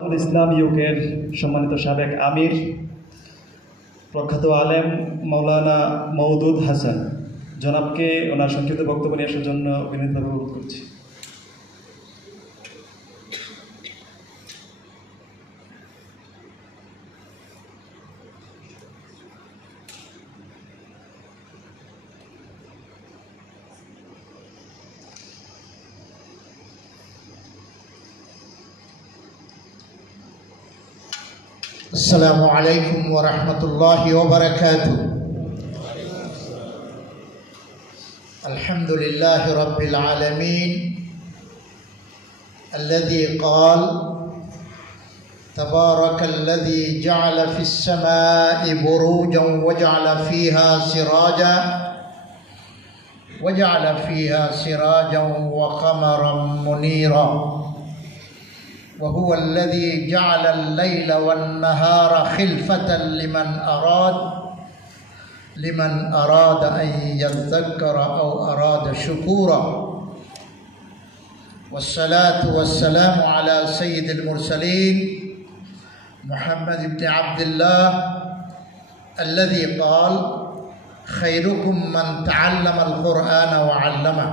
ইসলাম ইউকের সম্মানিত সাবেক আমির প্রখ্যাত আলেম মাওলানা মওদুদ হাসান জনাবকে ওনার সংক্ষিপ্ত বক্তব্য নিয়ে আসার জন্য বিনীতভাবে অনুরোধ করছি। السلام عليكم ورحمة الله وبركاته. الحمد لله رب العالمين الذي قال تبارك الذي جعل في السماء بروجا وجعل فيها سراجا وقمرا منيرا وهو الذي جعل الليل والنهار خلفة لمن أراد أن يذكر أو أراد شكورا والصلاة والسلام على سيد المرسلين محمد بن عبد الله الذي قال خيركم من تعلم القرآن وعلمه.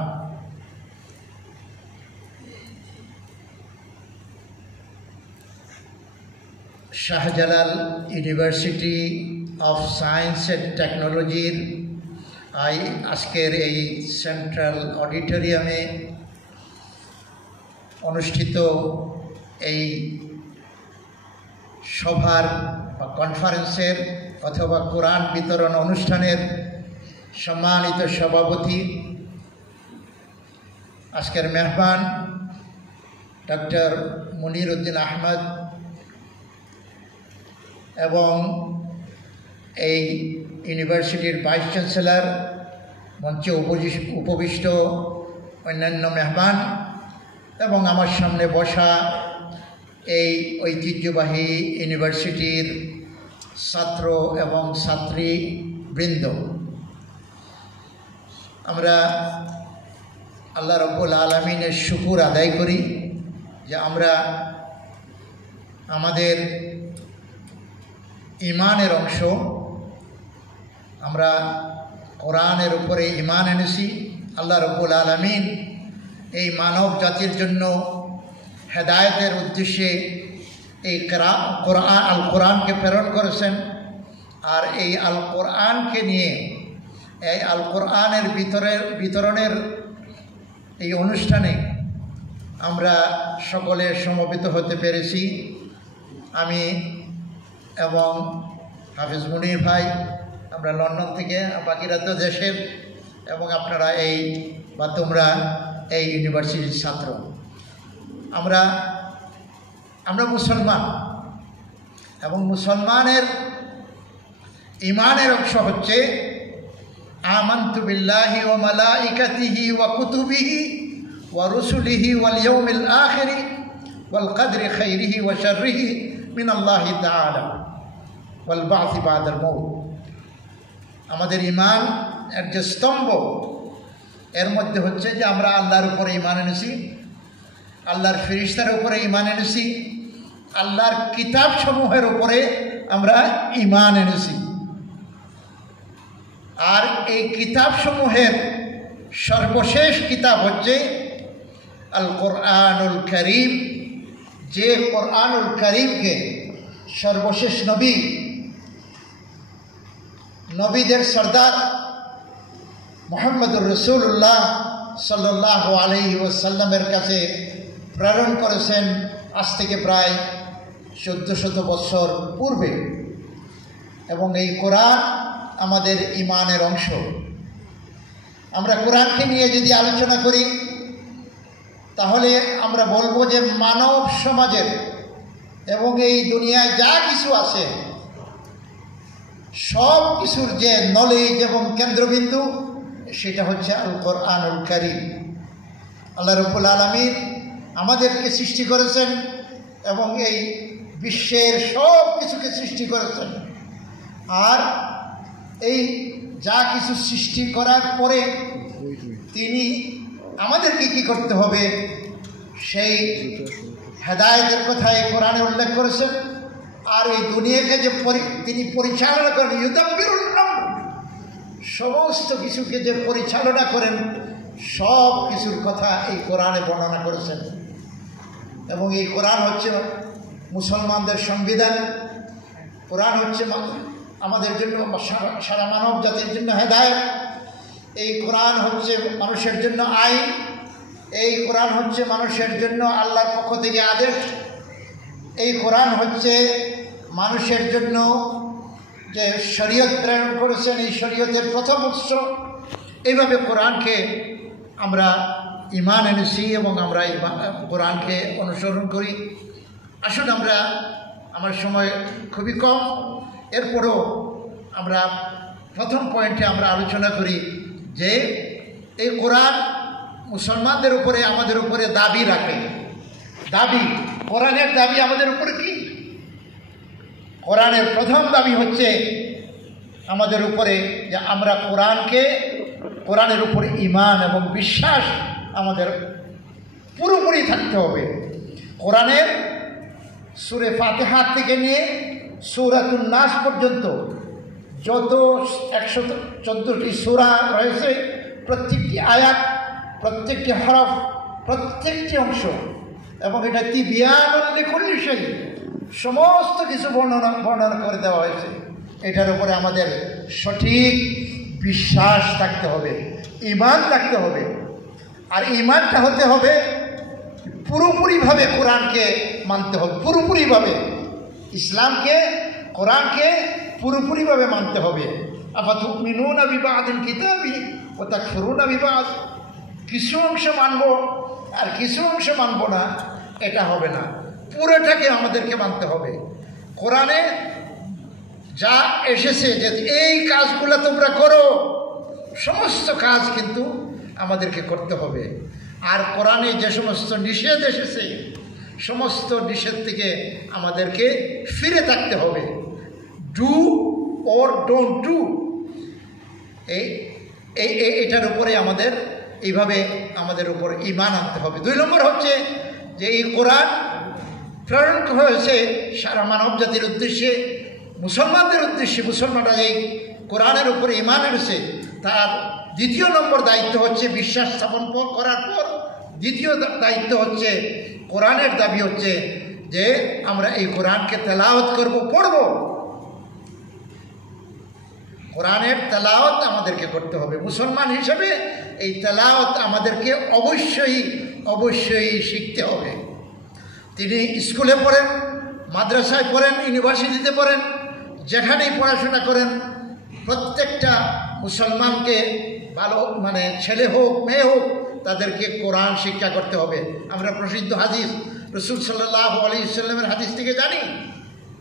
Shahjalal university of science and টেকনোলজির আজকের এই সেন্ট্রাল অডিটোরিয়ামে অনুষ্ঠিত এই সভার বা কনফারেন্সের অথবা কোরআন বিতরণ অনুষ্ঠানের সম্মানিত সভাপতি, আজকের মেহমান ডক্টর মনির উদ্দিন আহমদ এবং এই ইউনিভার্সিটির ভাইস চ্যান্সেলর, মঞ্চে উপবিষ্ট অন্যান্য মেহমান এবং আমার সামনে বসা এই ঐতিহ্যবাহী ইউনিভার্সিটির ছাত্র এবং ছাত্রীবৃন্দ, আমরা আল্লাহ রাব্বুল আলামিনের শুকর আদায় করি যে আমরা আমাদের ইমানের অংশ, আমরা কোরআনের উপরে ইমান এনেছি। আল্লাহ রাব্বুল আলামিন এই মানব জাতির জন্য হেদায়েতের উদ্দেশ্যে এই আল কোরআনকে প্রেরণ করেছেন। আর এই আল কোরআনকে নিয়ে এই আল কোরআনের বিতরণের এই অনুষ্ঠানে আমরা সকলে সমবেত হতে পেরেছি। আমি এবং হাফিজ মুনির ভাই, আমরা লন্ডন থেকে, বাকিরা তো দেশের, এবং আপনারা তোমরা এই ইউনিভার্সিটির ছাত্র। আমরা মুসলমান, এবং মুসলমানের ইমানের অংশ হচ্ছে আমানতু বিল্লাহি ওয়া মালাইকাতিহি ওয়া কুতুবিহি ওয়া রুসুলিহি ওয়াল ইয়াউমিল আখিরি ওয়াল কদরি খাইরিহি ওয়া শাররিহি মিন আল্লাহি তাআলা ওয়াল বা'থি বা'দাল মাউত। আমাদের ইমান এর যে স্তম্ভ, এর মধ্যে হচ্ছে যে আমরা আল্লাহর উপরে ইমান এনেছি, আল্লাহর ফেরেশতার উপরে ইমান এনেছি, আল্লাহর কিতাব সমূহের উপরে আমরা ইমান এনেছি। আর এই কিতাব সমূহের সর্বশেষ কিতাব হচ্ছে আল কোরআনুল কারীম, যে কোরআনুল কারীমকে সর্বশেষ নবীদের সর্দার মুহাম্মদুর রাসূলুল্লাহ সাল্লাল্লাহু আলাইহি ওয়াসাল্লামের কাছে প্রেরণ করেছেন আজ থেকে প্রায় 1400 বছর পূর্বে। এবং এই কোরআন আমাদের ইমানের অংশ। আমরা কোরআনকে নিয়ে যদি আলোচনা করি তাহলে আমরা বলবো যে মানব সমাজের এবং এই দুনিয়ায় যা কিছু আছে সব কিছুর যে নলেজ এবং কেন্দ্রবিন্দু, সেটা হচ্ছে আল কোরআনুল কারীম। আল্লাহ রাব্বুল আলামিন আমাদেরকে সৃষ্টি করেছেন এবং এই বিশ্বের সব কিছুকে সৃষ্টি করেছেন। আর এই যা কিছু সৃষ্টি করার পরে তিনি আমাদেরকে কি করতে হবে, সেই হেদায়েতের কথা এই কোরআনে উল্লেখ করেছেন। আর এই দুনিয়াকে যে তিনি পরিচালনা করেন, ইউদাব্বিরুল আমর, সমস্ত কিছুকে যে পরিচালনা করেন, সব কিছুর কথা এই কোরআনে বর্ণনা করেছেন। এবং এই কোরআন হচ্ছে মুসলমানদের সংবিধান। কোরআন হচ্ছে আমাদের জন্য, সারা মানব জাতির জন্য হেদায়েত। এই কোরআন হচ্ছে মানুষের জন্য আইন। এই কোরআন হচ্ছে মানুষের জন্য আল্লাহর পক্ষ থেকে আদেশ। এই কোরআন হচ্ছে মানুষের জন্য যে শরীয়ত প্রেরণ করেছেন, এই শরীয়তের প্রথম উৎস। এইভাবে কোরআনকে আমরা ঈমান এনেছি এবং আমরা কোরআনকে অনুসরণ করি। আসুন আমরা, আমার সময় খুবই কম, এরপরও আমরা প্রথম পয়েন্টে আমরা আলোচনা করি যে এই কোরআন মুসলমানদের উপরে, আমাদের উপরে দাবি রাখে। দাবি, কোরআনের দাবি আমাদের উপরে কি? কোরআনের প্রথম দাবি হচ্ছে আমাদের উপরে যে আমরা কোরআনের উপরে ঈমান এবং বিশ্বাস আমাদের পুরোপুরি থাকতে হবে। কোরআনের সূরা ফাতিহা থেকে নিয়ে সূরাতুন নাস পর্যন্ত যত 114টি সূরা রয়েছে, প্রত্যেকটি আয়াত, প্রত্যেকটি হরফ, প্রত্যেকটি অংশ, এবং এটা তিবিয়ানুল লিকুল্লি শাই, সমস্ত কিছু বর্ণনা করে দেওয়া হয়েছে। এটার উপরে আমাদের সঠিক বিশ্বাস থাকতে হবে, ঈমান থাকতে হবে। আর ঈমানটা হতে হবে পুরোপুরিভাবে কোরআনকে মানতে হবে, পুরোপুরিভাবে ইসলামকে, কোরআনকে পুরোপুরিভাবে মানতে হবে। আফাতুমিনুনা বিবাদিল কিতাবি ওয়া তাকফুরুনা বিবাদ, কিছু অংশ মানব আর কিছু অংশ মানব না, এটা হবে না। পুরোটাকে আমাদেরকে মানতে হবে। কোরআনে যা এসেছে যে এই কাজগুলো তোমরা করো, সমস্ত কাজ কিন্তু আমাদেরকে করতে হবে। আর কোরআনে যে সমস্ত নিষেধ এসেছে, সমস্ত নিষেধ থেকে আমাদেরকে ফিরে থাকতে হবে। ডু অর ডোন্ট ডু, এটার উপরে আমাদের এইভাবে আমাদের উপর ঈমান আনতে হবে। 2 নম্বর হচ্ছে যে এই কোরআন প্রেরণ হয়েছে সারা মানব জাতির উদ্দেশ্যে, মুসলমানদের উদ্দেশ্যে। মুসলমানরা এই কোরআনের উপরে ঈমান এনেছে, তার 2 নম্বর দায়িত্ব হচ্ছে বিশ্বাস স্থাপন করার পর 2য় দায়িত্ব হচ্ছে, কোরআনের দাবি হচ্ছে যে আমরা এই কোরআনকে তেলাওয়াত করব, পড়ব। কোরআনের তেলাওয়াত আমাদেরকে করতে হবে। মুসলমান হিসেবে এই তেলাওয়াত আমাদেরকে অবশ্যই শিখতে হবে। তিনি স্কুলে পড়েন, মাদ্রাসায় পড়েন, ইউনিভার্সিটিতে পড়েন, যেখানেই পড়াশোনা করেন, প্রত্যেকটা মুসলমানকে, ভালো মানে ছেলে হোক মেয়ে হোক, তাদেরকে কোরআন শিক্ষা করতে হবে। আমরা প্রসিদ্ধ হাদিস রাসূল সাল্লাল্লাহু আলাইহি ওয়াসাল্লামের হাদিস থেকে জানি,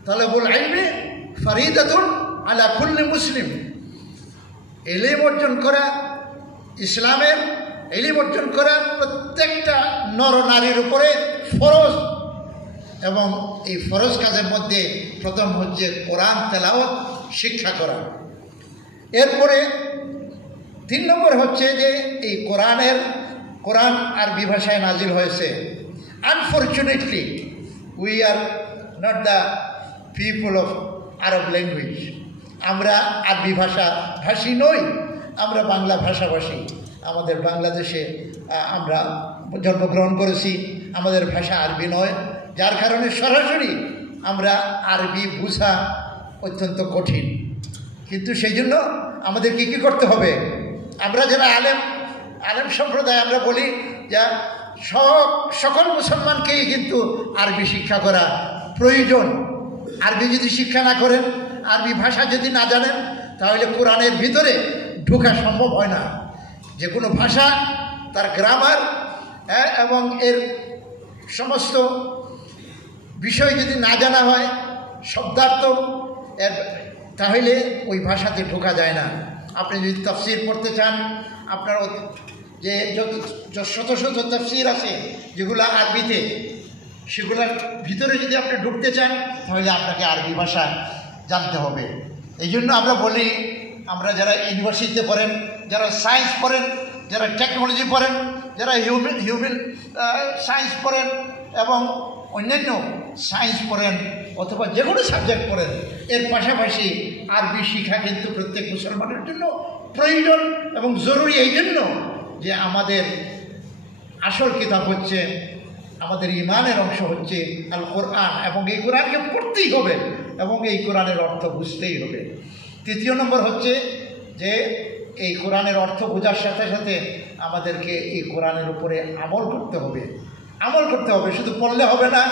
তালাবুল ইলমি ফরিদাতুন আলা কুল্লি মুসলিম, ইলম অর্জন করা, ইসলামের ইলম অর্জন করা প্রত্যেকটা নর নারীর উপরে ফরজ। এবং এই ফরজ কাজের মধ্যে প্রথম হচ্ছে কোরআন তেলাওয়াত শিক্ষা করা। এরপরে 3 নম্বর হচ্ছে যে এই কোরআন আরবি ভাষায় নাজিল হয়েছে। Unfortunately we are not the people of Arab language, আমরা আরবি ভাষী নই, আমরা বাংলা ভাষাভাষী। আমাদের বাংলাদেশে আমরা জন্মগ্রহণ করেছি, আমাদের ভাষা আরবি নয়, যার কারণে সরাসরি আমরা আরবি বোঝা অত্যন্ত কঠিন। কিন্তু সেই জন্য আমাদেরকে কী করতে হবে? আমরা যারা আলেম সম্প্রদায়, আমরা বলি যে সকল মুসলমানকেই কিন্তু আরবি শিক্ষা করা প্রয়োজন। আরবি যদি শিক্ষা না করেন, আরবি ভাষা যদি না জানেন, তাহলে কোরআনের ভিতরে ঢোকা সম্ভব হয় না। যে কোনো ভাষা তার গ্রামার এবং এর সমস্ত বিষয় যদি না জানা হয়, শব্দার্থ, তাহলে ওই ভাষাতে ঢোকা যায় না। আপনি যদি তাফসীর পড়তে চান, আপনার যে শত শত তাফসীর আছে যেগুলো আরবিতে, সেগুলোর ভিতরে যদি আপনি ঢুকতে চান, তাহলে আপনাকে আরবি ভাষা জানতে হবে। এই জন্য আমরা বলি, আমরা যারা ইউনিভার্সিটিতে পড়েন, যারা সায়েন্স পড়েন, যারা টেকনোলজি পড়েন, যারা হিউম্যান সায়েন্স পড়েন এবং অন্যান্য সায়েন্স পড়েন অথবা যে কোনো সাবজেক্ট পড়েন, এর পাশাপাশি আরবি শিক্ষা কিন্তু প্রত্যেক মুসলমানের জন্য প্রয়োজন এবং জরুরি। এই জন্য যে আমাদের আসল কিতাব হচ্ছে, আমাদের ইমানের অংশ হচ্ছে আল কোরআন, এবং এই কোরআনকে পড়তেই হবে এবং এই কোরআনের অর্থ বুঝতেই হবে। তৃতীয় নম্বর হচ্ছে যে এই কোরআনের অর্থ বোঝার সাথে সাথে আমাদেরকে এই কোরআনের উপরে আমল করতে হবে। আমল করতে হবে, শুধু পড়লে হবে না,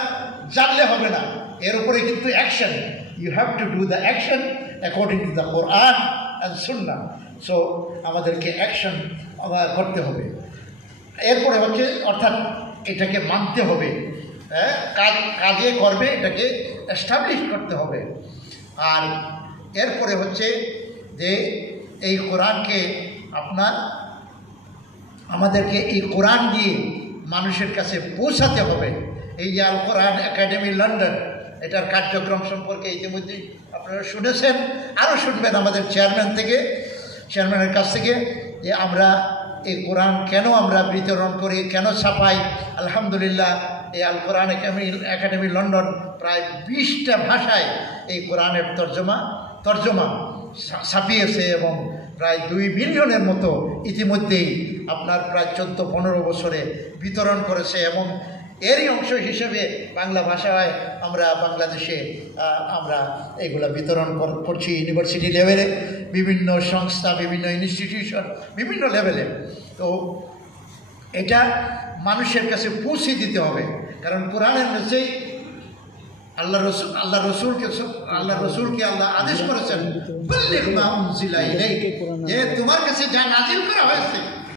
জানলে হবে না, এর উপরে কিন্তু action, you have to do the action according to the Quran and Sunnah. So আমাদেরকে অ্যাকশন করতে হবে। এরপরে হচ্ছে অর্থাৎ এটাকে মানতে হবে, হ্যাঁ, কাজে করবে, এটাকে এস্টাবলিশ করতে হবে। আর এরপরে হচ্ছে যে এই কোরআনকে আমাদেরকে এই কোরআন দিয়ে মানুষের কাছে পৌঁছাতে হবে। এই যে আল কোরআন একাডেমি লন্ডন, এটার কার্যক্রম সম্পর্কে ইতিমধ্যে আপনারা শুনেছেন, আরও শুনবেন আমাদের চেয়ারম্যানের কাছ থেকে, যে আমরা এই কোরআন কেন আমরা বিতরণ করি, কেন ছাপাই। আলহামদুলিল্লাহ, এই আল কোরআন একাডেমি লন্ডন প্রায় 20টা ভাষায় এই কোরআনের তর্জমা ছাপিয়েছে এবং প্রায় 2 মিলিয়নের মতো ইতিমধ্যেই আপনার প্রায় 14-15 বছরে বিতরণ করেছে। এবং এরই অংশ হিসেবে বাংলা ভাষায় আমরা বাংলাদেশে আমরা এগুলা বিতরণ করছি ইউনিভার্সিটি লেভেলে, বিভিন্ন সংস্থা, বিভিন্ন ইনস্টিটিউশন, বিভিন্ন লেভেলে। তো এটা মানুষের কাছে পৌঁছে দিতে হবে, কারণ কোরআনের নিচেই আল্লাহ রসুলকে আল্লাহ আদেশ করেছেন, যে তোমার কাছে যা নাজিল করা হয়েছে